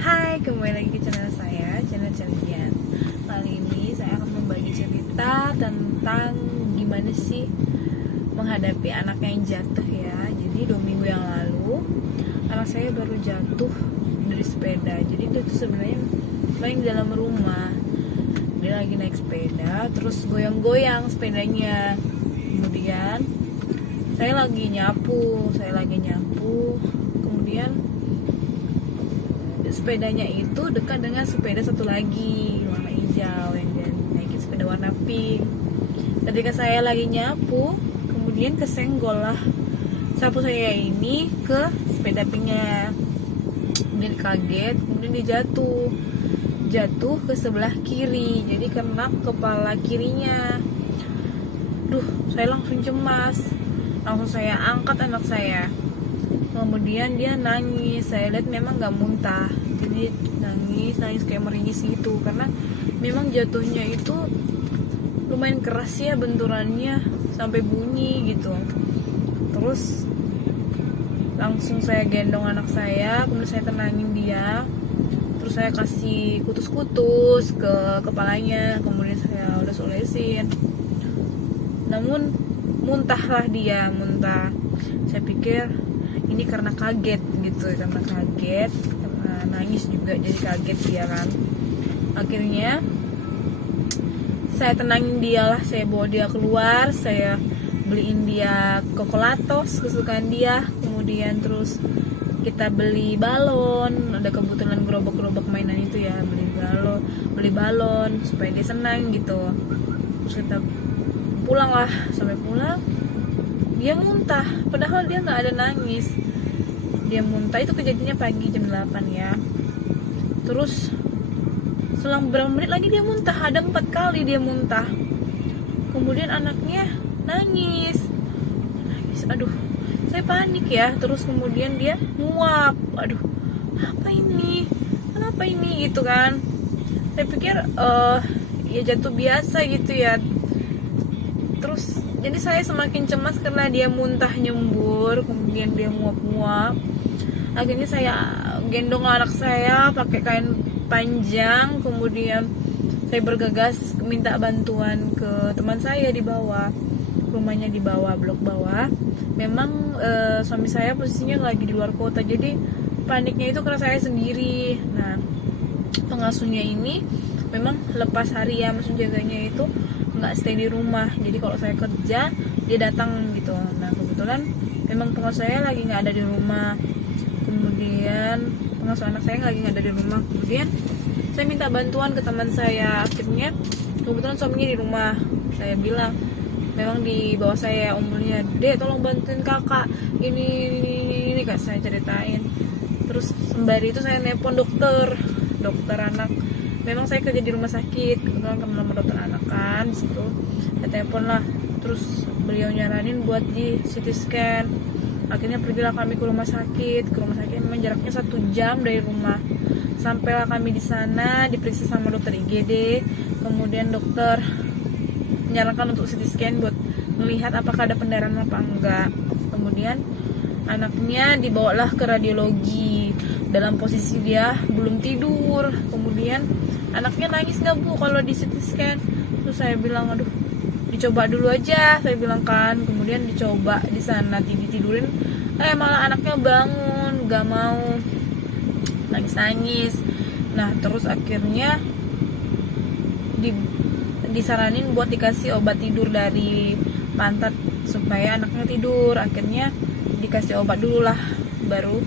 Hai, kembali lagi ke channel saya, channel Celian. Kali ini saya akan membagi cerita tentang gimana sih menghadapi anak yang jatuh ya. Jadi 2 minggu yang lalu anak saya baru jatuh dari sepeda. Jadi itu sebenarnya main di dalam rumah. Dia lagi naik sepeda, terus goyang-goyang sepedanya. Kemudian saya lagi nyapu. Kemudian sepedanya itu dekat dengan sepeda satu lagi warna hijau yang dia naikin sepeda warna pink. Ketika saya lagi nyapu, kemudian kesenggol lah sapu saya ini ke sepeda pinknya. Kemudian kaget, kemudian dia jatuh ke sebelah kiri, jadi kena kepala kirinya. Saya langsung cemas, langsung saya angkat anak saya. Kemudian dia nangis, saya lihat memang gak muntah, jadi nangis kayak meringis gitu, karena memang jatuhnya itu lumayan keras ya, benturannya sampai bunyi gitu. Terus langsung saya gendong anak saya, kemudian saya tenangin dia, terus saya kasih kutus-kutus ke kepalanya, kemudian saya oles-olesin. Namun muntah. Saya pikir ini karena kaget gitu, karena nangis juga, jadi kaget dia kan. Akhirnya saya tenangin dia lah, saya bawa dia keluar, saya beliin dia kokolatos kesukaan dia, kemudian terus kita beli balon, ada kebetulan gerobak mainan itu ya, beli balon supaya dia senang gitu. Terus kita pulang lah, sampai pulang dia muntah, padahal dia nggak ada nangis. Dia muntah, itu kejadiannya pagi jam 8 ya. Terus selang beberapa menit lagi dia muntah, ada 4 kali dia muntah. Kemudian anaknya nangis. Aduh, saya panik ya. Terus kemudian dia nguap. Aduh, kenapa ini gitu kan. Saya pikir ya jatuh biasa gitu ya. Terus jadi saya semakin cemas karena dia muntah nyembur, kemudian dia nguap-nguap. Akhirnya saya gendong anak saya pakai kain panjang, kemudian saya bergegas minta bantuan ke teman saya di bawah, rumahnya di bawah, blok bawah. Memang suami saya posisinya lagi di luar kota, jadi paniknya itu karena saya sendiri. Nah, pengasuhnya ini memang lepas hari ya, maksud jaganya itu nggak stay di rumah, jadi kalau saya kerja dia datang gitu. Nah, kebetulan memang pengasuh saya lagi nggak ada di rumah, kemudian pengasuh anak saya lagi nggak ada di rumah. Kemudian saya minta bantuan ke teman saya, akhirnya kebetulan suaminya di rumah. Saya bilang, memang di bawah saya umurnya, Dek tolong bantuin kakak ini kan, saya ceritain. Terus sembari itu saya nelpon dokter anak. Memang saya kerja di rumah sakit, kebetulan kenal sama dokter anak kan di situ. Saya telepon lah, terus beliau nyaranin buat di CT scan. Akhirnya pergilah kami ke rumah sakit. Memang jaraknya 1 jam dari rumah. Sampailah kami di sana, diperiksa sama dokter IGD. Kemudian dokter menyarankan untuk CT scan buat melihat apakah ada pendarahan apa enggak. Kemudian anaknya dibawalah ke radiologi dalam posisi dia belum tidur. Kemudian anaknya nangis nggak bu kalau di CT scan. Terus saya bilang, aduh dicoba dulu aja, saya bilang kan. Kemudian dicoba di sana, ditidurin, malah anaknya bangun, nggak mau, nangis. Nah, terus akhirnya disaranin buat dikasih obat tidur dari pantat supaya anaknya tidur. Akhirnya dikasih obat dulu lah, baru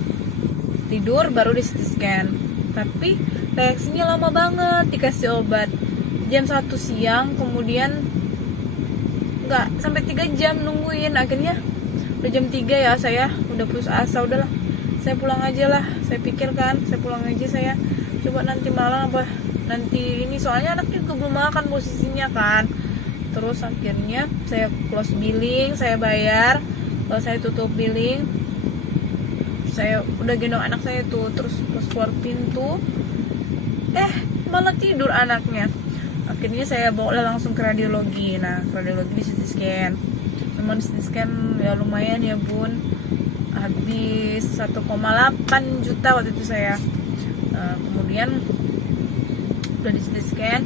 tidur, baru di CT scan. Tapi reaksinya lama banget, dikasih obat jam 1 siang, kemudian nggak sampai 3 jam nungguin. Akhirnya udah jam 3 ya, saya udah putus asa, udahlah saya pulang aja lah. Saya pikir kan, saya pulang aja, saya coba nanti malam apa nanti ini, soalnya anaknya juga belum makan posisinya kan. Terus akhirnya saya close billing, saya bayar, kalau saya tutup billing, saya udah gendong anak saya tuh. Terus pas keluar pintu, malah tidur anaknya. Akhirnya saya bawa langsung ke radiologi. Nah, radiologi di CT scan. Memang di CT scan ya lumayan ya bun, habis 1,8 juta waktu itu saya. Kemudian udah di CT scan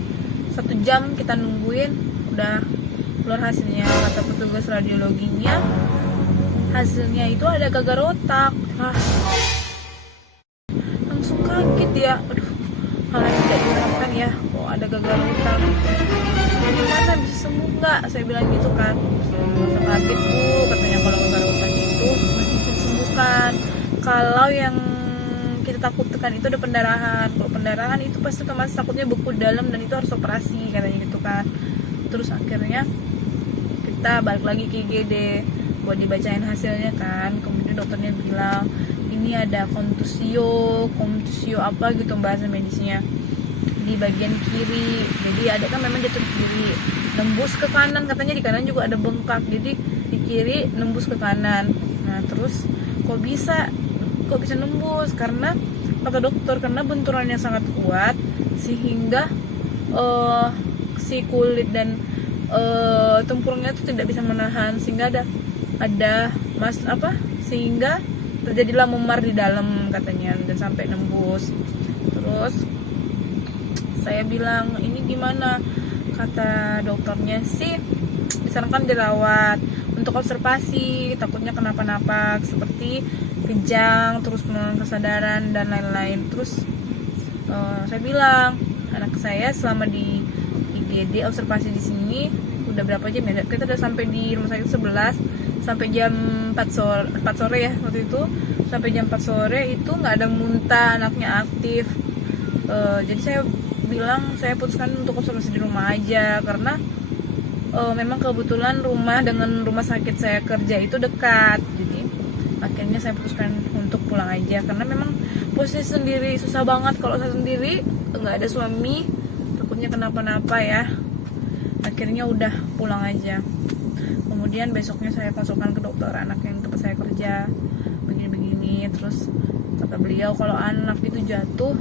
1 jam kita nungguin, udah keluar hasilnya. Kata petugas radiologinya hasilnya itu ada gagal otak. Langsung kaget ya, aduh, hal yang tidak diharapkan ya, kok ada gagal otak, gimana bisa sembuh nggak, saya bilang gitu kan. Langsung kaget Bu, katanya kalau gagal otak itu masih bisa disembuhkan, kalau yang kita takutkan itu ada pendarahan. Kalau pendarahan itu pasti masih takutnya beku dalam dan itu harus operasi, katanya gitu kan. Terus akhirnya kita balik lagi ke IGD buat dibacain hasilnya kan. Kemudian dokternya bilang ini ada kontusio apa gitu bahasa medisnya di bagian kiri. Jadi ada kan memang jatuh kiri, nembus ke kanan, katanya di kanan juga ada bengkak, jadi di kiri nembus ke kanan. Nah terus kok bisa nembus, karena kata dokter karena benturannya sangat kuat sehingga si kulit dan tempurungnya itu tidak bisa menahan, sehingga sehingga terjadilah memar di dalam, katanya, dan sampai nembus. Terus saya bilang ini gimana, kata dokternya sih disarankan dirawat untuk observasi, takutnya kenapa-napa seperti kejang, terus penurunan kesadaran dan lain-lain. Terus saya bilang anak saya selama di IGD observasi di sini udah berapa jam ya, kita udah sampai di rumah sakit 11 sampai jam 4 sore ya waktu itu, sampai jam 4 sore itu nggak ada muntah, anaknya aktif. Jadi saya bilang saya putuskan untuk observasi di rumah aja, karena memang kebetulan rumah dengan rumah sakit saya kerja itu dekat. Jadi akhirnya saya putuskan untuk pulang aja, karena memang posisi sendiri susah banget kalau saya sendiri, nggak ada suami, takutnya kenapa-napa ya. Akhirnya udah pulang aja. Kemudian besoknya saya konsulkan ke dokter anak yang tempat saya kerja, begini-begini. Terus kata beliau kalau anak itu jatuh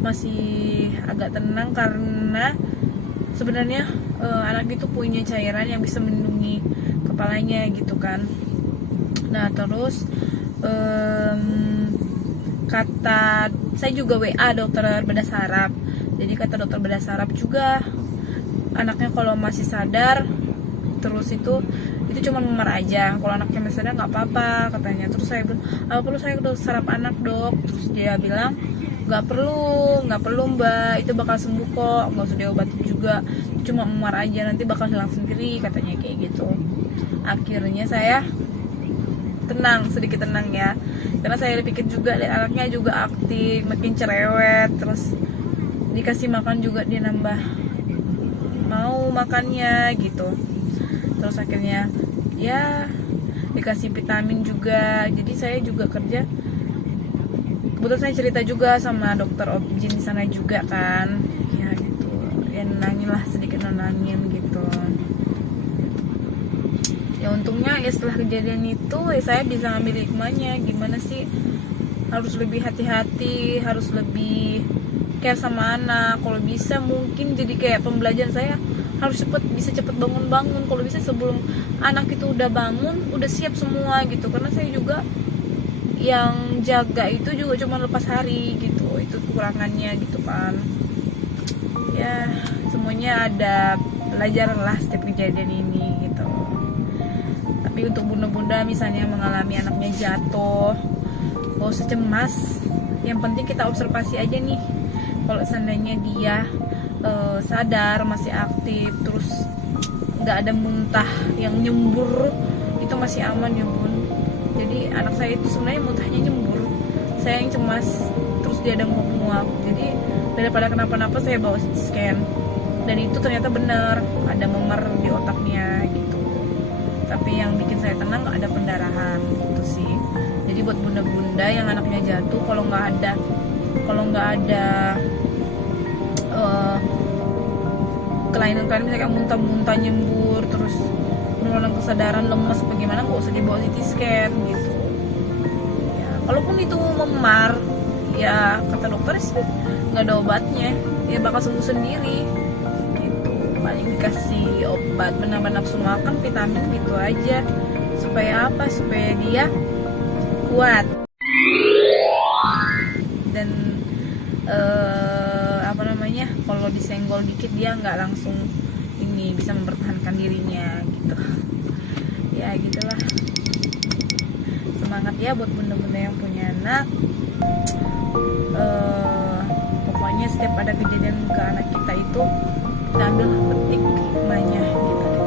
masih agak tenang, karena sebenarnya anak itu punya cairan yang bisa melindungi kepalanya gitu kan. Nah terus kata saya juga WA dokter bedah saraf. Jadi kata dokter bedah saraf juga anaknya kalau masih sadar terus itu cuma memar aja, kalau anaknya masih sadar nggak apa-apa, katanya. Terus saya bilang apa perlu saya saraf anak dok? Terus dia bilang nggak perlu mbak, itu bakal sembuh kok, nggak usah diobatin juga, cuma memar aja, nanti bakal hilang sendiri, katanya kayak gitu. Akhirnya saya sedikit tenang ya, karena saya pikir juga anaknya juga aktif, makin cerewet, terus dikasih makan juga dia nambah mau makannya gitu. Terus akhirnya ya dikasih vitamin juga. Jadi saya juga kerja, kebetulan saya cerita juga sama dokter objin di sana juga kan, ya gitu, ya sedikit nenangin gitu. Ya untungnya ya setelah kejadian itu ya saya bisa ngambil hikmahnya, gimana sih harus lebih hati-hati, harus lebih care sama anak. Kalau bisa mungkin jadi kayak pembelajaran saya, harus bisa cepet bangun-bangun, kalau bisa sebelum anak itu udah bangun, udah siap semua gitu. Karena saya juga yang jaga itu juga cuma lepas hari gitu, itu kekurangannya gitu kan. Ya semuanya ada pelajaran lah setiap kejadian ini gitu. Tapi untuk bunda-bunda misalnya mengalami anaknya jatuh, gak usah cemas, yang penting kita observasi aja nih. Kalau seandainya dia sadar, masih aktif, terus nggak ada muntah yang nyembur, itu masih aman ya bun. Jadi anak saya itu sebenarnya muntahnya nyembur, saya yang cemas, terus dia ada nguap-nguap. Jadi daripada kenapa-napa saya bawa CT scan, dan itu ternyata benar ada memar di otaknya gitu. Tapi yang bikin saya tenang nggak ada pendarahan gitu sih. Jadi buat bunda-bunda yang anaknya jatuh, kalau nggak ada kelainan misalnya muntah-muntah, nyembur, terus penurunan kesadaran, lemas, bagaimana, nggak usah dibawa CT scan gitu ya. Kalaupun itu memar ya kata dokter sih nggak ada obatnya, ya bakal sembuh sendiri gitu. Paling dikasih obat menambah nafsu makan, vitamin gitu aja, supaya dia kuat. Dan apa namanya, kalau disenggol dikit dia nggak langsung ini, bisa mempertahankan dirinya gitu. Ya gitulah, semangat ya buat bunda-bunda yang punya anak. Pokoknya setiap ada kejadian ke anak kita itu kita ambil petik hikmahnya gitu.